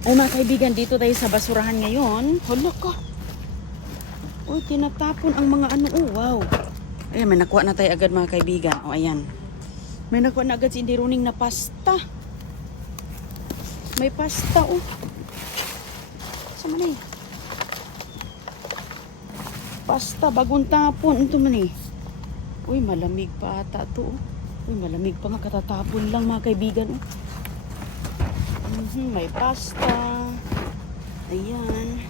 Ay mga kaibigan, dito tayo sa basurahan ngayon. Hala ka. Uy, tinatapon ang mga ano. Oh, wow. Ayan, may nakuha na tayo agad mga kaibigan. O, ayan. May nakuha na agad si Inday Roning na pasta. May pasta, oh. Saan man eh? Pasta, bagong tapon. Ito man eh. Uy, malamig pa ata to, oh. Uy, malamig pa nga, katatapon lang mga kaibigan, oh. May pasta. Ayan.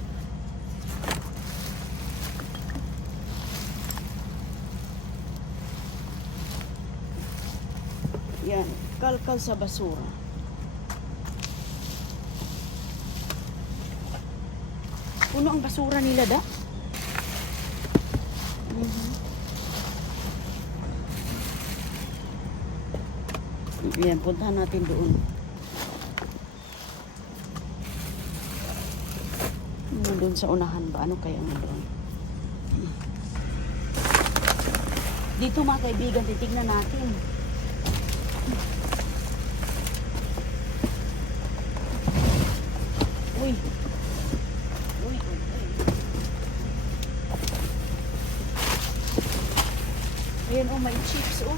Yan, kalkal sa basura. Puno ang basura nila da. Yan, puntahan natin doon. Doon sa unahan ba? Ano kaya doon? Dito mga kaibigan, titignan natin. Uy. Uy, uy, uy. Ayan oh, may chips oh.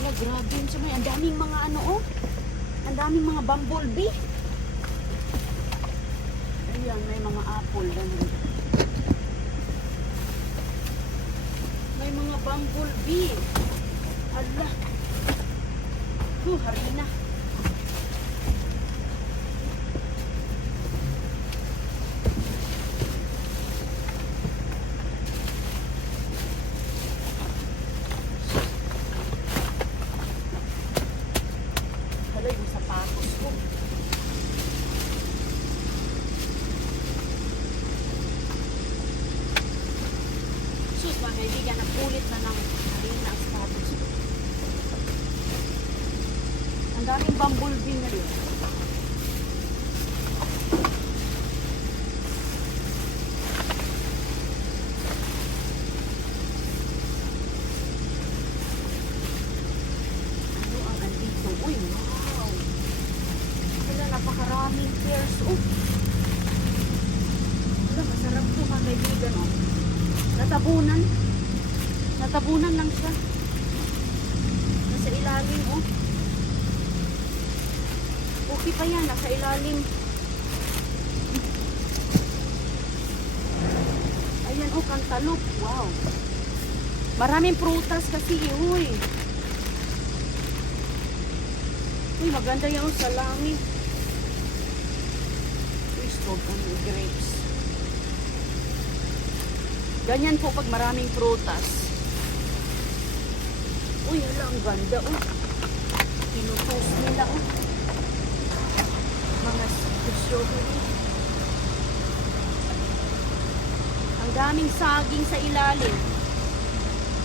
Wala, grabe yun sa may. Ang daming mga ano oh. Ang daming mga bumblebee. Ayan, may mga apple. May mga bumblebee. Ala. Harina. Hala, yung sapatos ko. Sus, mga kaibigan, napulit na ng harina ang sapatos ko. Ang daming bumblebee na rin. Ano ang andito? Uy, wow! Wala, napakaraming pears. Oh! Wala, masarap to mga kaibigan. Oh. Natabunan. Natabunan lang siya. Nasa ilalim, oh. Okay pa yan, nasa ilalim. Ayan, oh, cantaloupe. Wow. Maraming prutas kasi, uy. Uy, maganda yan, oh, salami. Uy, strawberry grapes. Ganyan po pag maraming prutas. Uy, hala, ang ganda, oh. Pinutos nila, oh. Mga strawberry. Ang daming saging sa ilalim.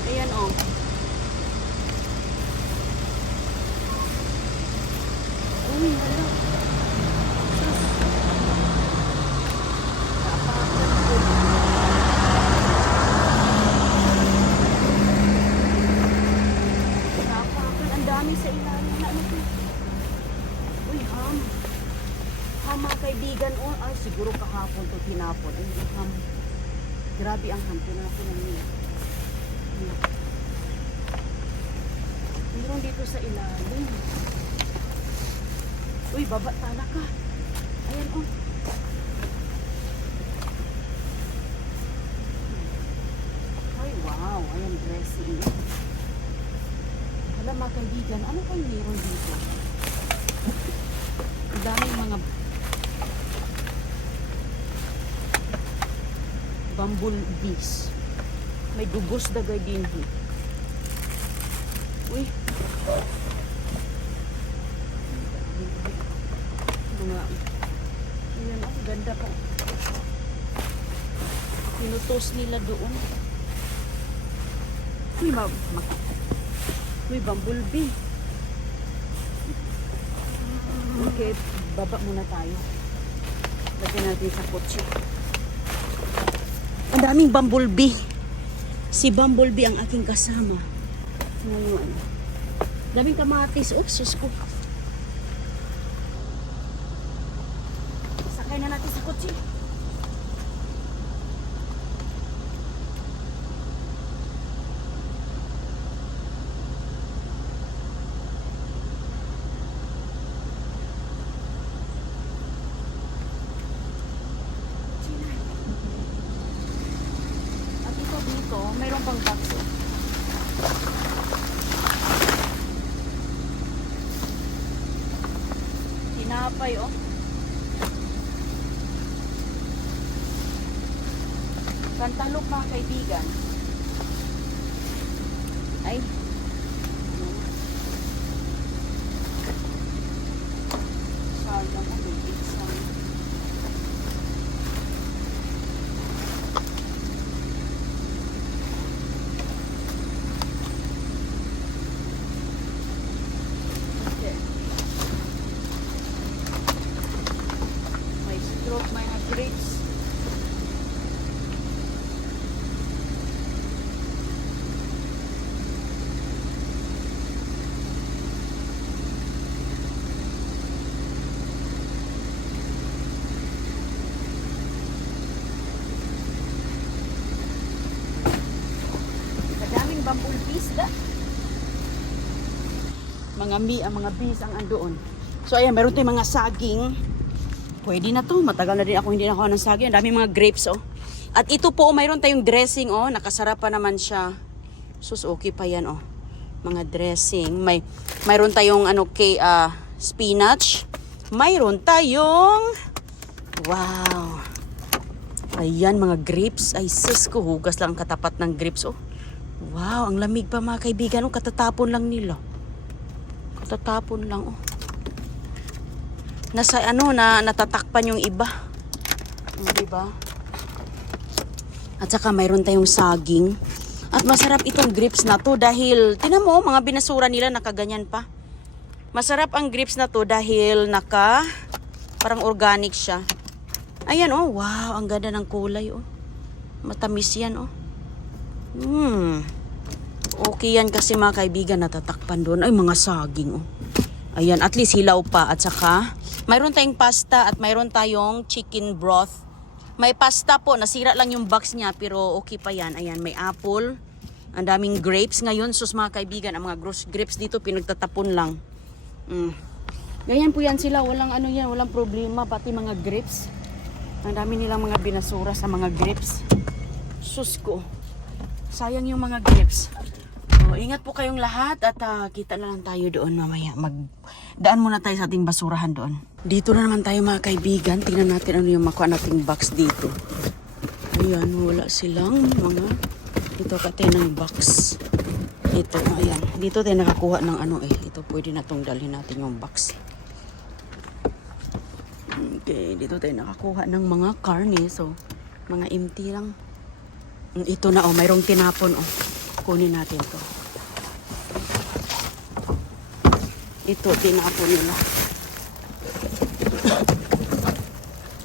Ayan oh. Uy, hala. Sus. Tapakan ko. Tapakan. Ang dami sa ilalim. Ano to? Uy, ham. Ham mga kaibigan. Oh, ay, siguro kahapon to tinapon. Ay, ham. Grabe ang ham. Tinapon ng nila. Meron dito sa ilalim. Uy, baba tala ka. Ayan oh. Ay, wow. Ayan, dressing. Alam mga kaibigan, ano kayong meron dito? Ang daming mga bumblebees. May dugos dagay din. Uy. Mga, ayan, ang ganda pa. Pinutos nila doon. Uy, uy, bumblebee. Okay, baba muna tayo. Lagyan natin sa kotse. Ang daming bumblebee. Si Bumblebee ang aking kasama. Ngayon. Daming kamatis. Oh, sus ko. Lagay na natin sa kotse. At ito dito, mayroon pang box. Tinapay, oh. Kantalok, mga kaibigan. Ay. Sayang, oh, may pizza. Okay. May stroke, may grapes. Madaming bumblebees da. Mga bees ang andoon. So ayan, meron tayong mga saging. Pwede na to. Matagal na din ako hindi nakuha ng saging. Ang daming mga grapes, oh. At ito po, mayroon tayong dressing, oh. Nakasarap pa naman siya. Sus, okay pa yan, oh. Mga dressing. Mayroon tayong spinach. Mayroon tayong wow. Ayan, mga grapes. Ay, sis ko, hugas lang ang katapat ng grapes, oh. Wow, ang lamig pa, mga kaibigan, oh. Katatapon lang nila. Katatapon lang, oh. Nasa natatakpan yung iba. Diba? At saka mayroon tayong saging. At masarap itong grapes na to dahil, tinan mo, mga binasura nila nakaganyan pa. Masarap ang grapes na to dahil parang organic siya. Ayan, oh, wow, ang ganda ng kulay, oh. Matamis yan, oh. Okay yan kasi, mga kaibigan, natatakpan doon. Ay, mga saging, oh. Ayan, at least hilaw pa. At saka, mayroon tayong pasta at mayroon tayong chicken broth. May pasta po, nasira lang yung box niya pero okay pa yan. Ayan, may apple. Ang daming grapes ngayon. Sus, mga kaibigan, ang mga grapes dito pinagtatapon lang. Ganyan po yan sila. Walang walang problema. Pati mga grapes. Ang dami nilang mga binasura sa mga grapes. Sus ko. Sayang yung mga grapes. Ingat po kayong lahat at kita na lang tayo doon mamaya. Magdaan muna tayo sa ating basurahan doon. Dito na naman tayo, mga kaibigan. Tingnan natin ano yung makuha nating box dito. Ayan, wala silang mga ito katay ng box. Ito, ayan. Dito tayo nakakuha ng ito pwede na itong dalhin natin yung box. Okay, dito tayo nakakuha ng mga karne. So, mga empty lang. Ito na, mayroong tinapon, kunin natin to. Ito, tinapon nila.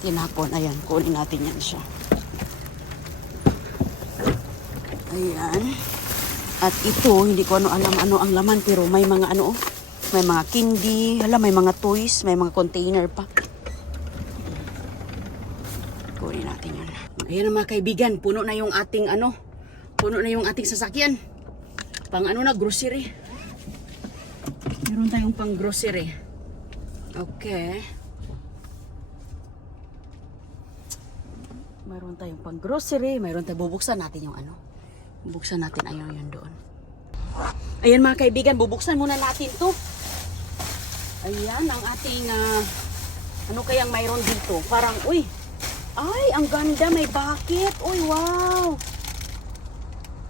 Tinapon, ayan, kunin natin yan siya. Ayan. At ito, hindi ko alam ang laman, pero may mga may mga candy, may mga toys, may mga container pa. Kunin natin yan. Ayan, mga kaibigan, puno na yung ating sasakyan. Pang grocery. Meron tayong pang grocery. Okay. Meron tayong pang grocery. Bubuksan natin yung Bubuksan natin yun doon. Ayan, mga kaibigan, bubuksan muna natin to. Ayan, ang ating kayang mayroon dito. Parang, uy. Ay, ang ganda, may bucket. Uy, wow.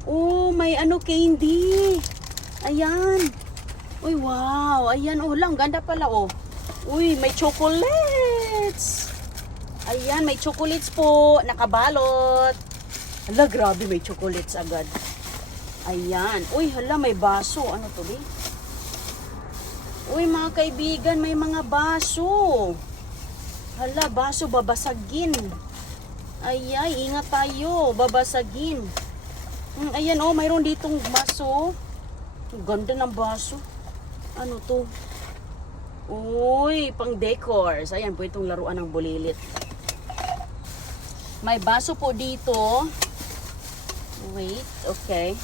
Oh, may candy. Ayan. Uy, wow. Ayan, lang, ganda pala, Uy, may chocolates. Ayan, may chocolates po. Nakabalot. Hala, grabe, may chocolates agad. Ayan. Uy, hala, may baso. Ano to, be? Uy, mga kaibigan, may mga baso. Hala, baso, babasagin. Ay, ingat tayo. Babasagin. Ayan, mayroon ditong baso. Ang ganda ng baso. Ano to? Uy, pang decors. Ayan po itong laruan ng bulilit. May baso po dito. Wait, okay.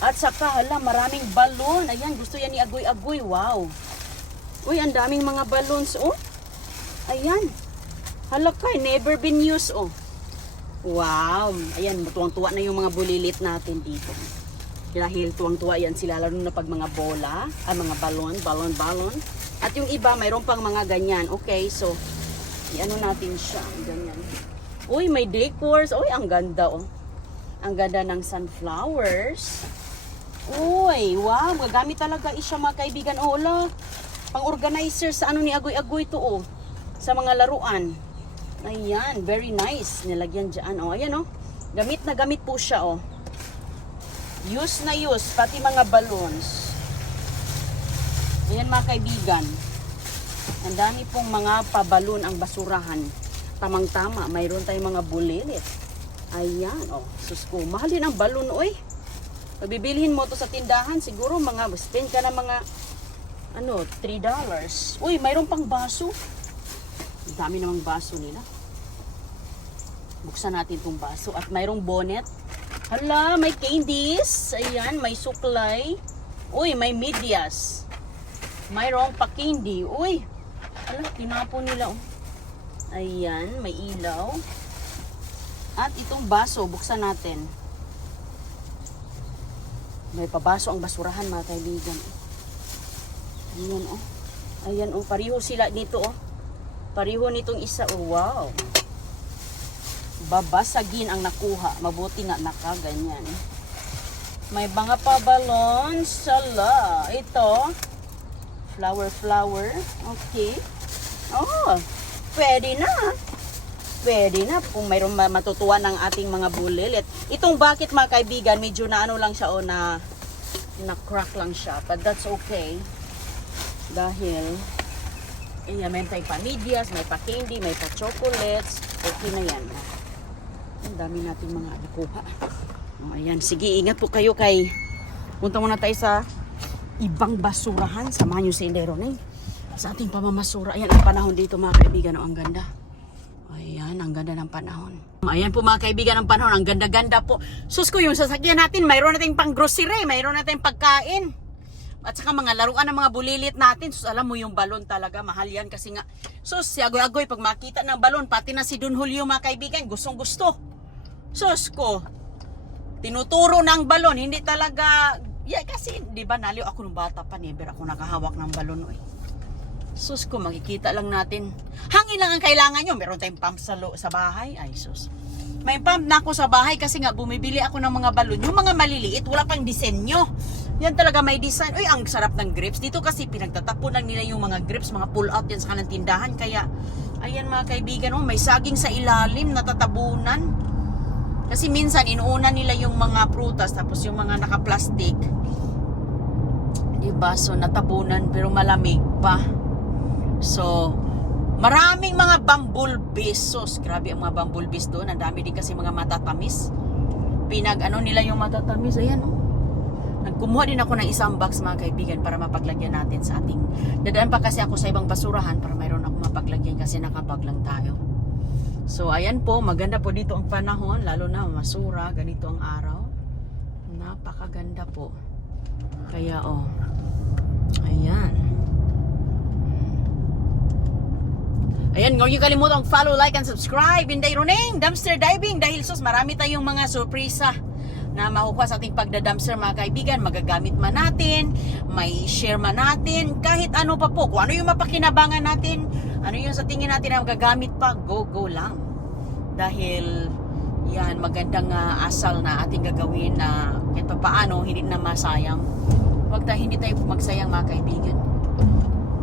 At saka, hala, maraming balon. Ayan, gusto yan ni Agoy-Agoy. Wow. Uy, ang daming mga balloons, oh. Ayan. Hala ka, never been used, oh. Wow. Ayan, tuwang-tuwa na yung mga bulilit natin dito. Dahil tuwang-tuwa yan sila, lalo na pag mga bola, mga balon. At yung iba, mayroon pang mga ganyan. Okay, so, i-ano natin siya, ganyan. Uy, may decors. Uy, ang ganda, oh. Ang ganda ng sunflowers. Uy, wow, magagamit talaga siya mga kaibigan. Oh, ala, pang-organizer sa ano ni Agoy-Agoy to, oh. Sa mga laruan. Ayan, very nice. Nilagyan dyan, oh. Ayan, oh. Gamit na gamit po siya, oh. Use na use, pati mga balloons. Ayan mga kaibigan. Ang dami pong mga pabalon ang basurahan. Tamang-tama, mayroon tayong mga bulilit. Ayan, oh, sus ko. Mahal din ang balon, oy. Pag bibilihin mo to sa tindahan, siguro mga, spend ka na mga, $3. Uy, mayroon pang baso. Ang dami namang baso nila. Buksan natin tong baso. At mayroong bonnet. Hala, may candies. Ayan, may suklay. Uy, may medyas. Mayroong pa candy. Uy, hala, tinapon nila, oh. Ayan, may ilaw. At itong baso, buksan natin. May pabaso ang basurahan mga kaibigan. Ayan, oh. Ayan, oh. Pariho sila dito, oh. Pariho nitong isa, oh. Wow. Babasagin ang nakuha. Mabuti nga nakaganyan. May mga pabalons. Sala. Ito. Flower. Okay. Oh. Pwede na. Pwede na kung mayroong matutuwa ng ating mga bulilit. Itong bucket mga kaibigan, medyo na ano lang siya o na crack lang siya. But that's okay. Dahil may tayo pa medyas, may pa candy, may pa chocolates. Okay na yan. Ang dami nating mga nakuha. Oh, ayan. Sige, ingat po kayo kay punta muna tayo sa ibang basurahan. Samahan nyo si Indero na sa ating pamamasura. Ayan ang panahon dito mga kaibigan. Oh, ang ganda. Ayan, ang ganda ng panahon. Ayan po mga kaibigan ng panahon. Ang ganda-ganda po. Sus ko yung sasakyan natin. Mayroon natin pang grocery. Mayroon natin pagkain. At saka mga laruan ng mga bulilit natin. Sus, alam mo yung balon talaga. Mahal yan kasi nga. Sus, si Agoy-Agoy pag makita ng balon. Pati na si Don Julio mga kaibigan. Gustong gusto. Sus ko. Tinuturo ng balon. Hindi talaga. Yeah, kasi di ba naliw ako nung bata pa. Never ako nakahawak ng balon. Oy. Sus ko, makikita lang natin. Hangin lang ang kailangan nyo. Meron tayong pump sa bahay. Ay, sus. May pump na ako sa bahay kasi nga bumibili ako ng mga balon. Yung mga maliliit, wala pang disenyo. Yan talaga may design. Uy, ang sarap ng grips. Dito kasi pinagtatapunan nila yung mga grips, mga pull out yan sa kanang tindahan. Kaya, ayan mga kaibigan, oh, may saging sa ilalim, natatabunan. Kasi minsan, inuuna nila yung mga prutas, tapos yung mga naka-plastic. Diba? So, natabunan, pero malamig pa. So, maraming mga bumblebees. Sos, grabe ang mga bumblebees doon. Ang dami din kasi mga matatamis. Pinag-ano nila yung matatamis. Ayan, oh. Nagkumuha din ako ng isang box mga kaibigan para mapaglagyan natin sa ating. Dadaan pa kasi ako sa ibang basurahan para mayroon ako mapaglagyan kasi nakabag lang tayo. So, ayan po. Maganda po dito ang panahon. Lalo na masura. Ganito ang araw. Napakaganda po. Kaya, oh. Ayan. Ayan, huwag niyo kalimutan follow, like, and subscribe. Indero Neng, Dumpster Diving. Dahil sus, marami tayong mga sorpresa na makukuha sa ating pagda-dumpster mga kaibigan. Magagamit man natin, may share man natin, kahit ano pa po. Kung ano yung mapakinabangan natin, ano yung sa tingin natin na magagamit pa, go lang. Dahil, yan, magandang asal na ating gagawin na kahit pa paano, hindi na masayang. Hindi tayo magsayang mga kaibigan.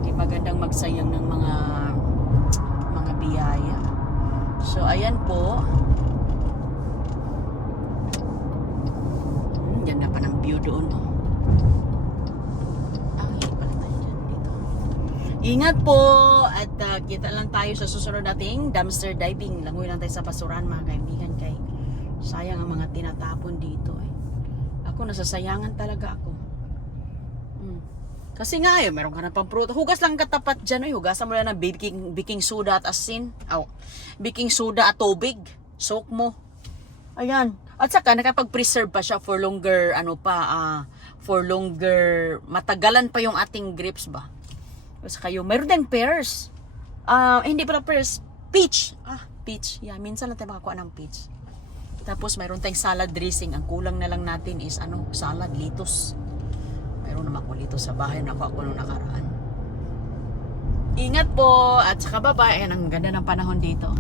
Hindi magandang magsayang ng mga biyaya. So, ayan po. Yan na pa ng view doon. Oh. Ay, pala tayo dyan dito. Ingat po! At kita lang tayo sa susunod nating dumpster diving. Langoy lang tayo sa basurahan mga kaibigan. Kay sayang ang mga tinatapon dito. Eh. Ako, nasasayangan talaga ako. Kasi nga meron ka na pang prutas. Hugas lang katapat dyan. Hugasan mo lang ng baking soda at asin. Baking soda at tubig. Soak mo. Ayan. At saka nakapag-preserve pa siya for longer, matagalan pa yung ating grapes ba. Tapos kayo, meron din pears. Hindi pala pears, peach. Peach. Yeah, minsan lang tayo makakuha ng peach. Tapos mayroon tayong salad dressing. Ang kulang na lang natin is salad, litos. Mayroon naman ko litos sa bahay na ako nung nakaraan. Ingat po at saka bye-bye. Ayan, ang ganda ng panahon dito.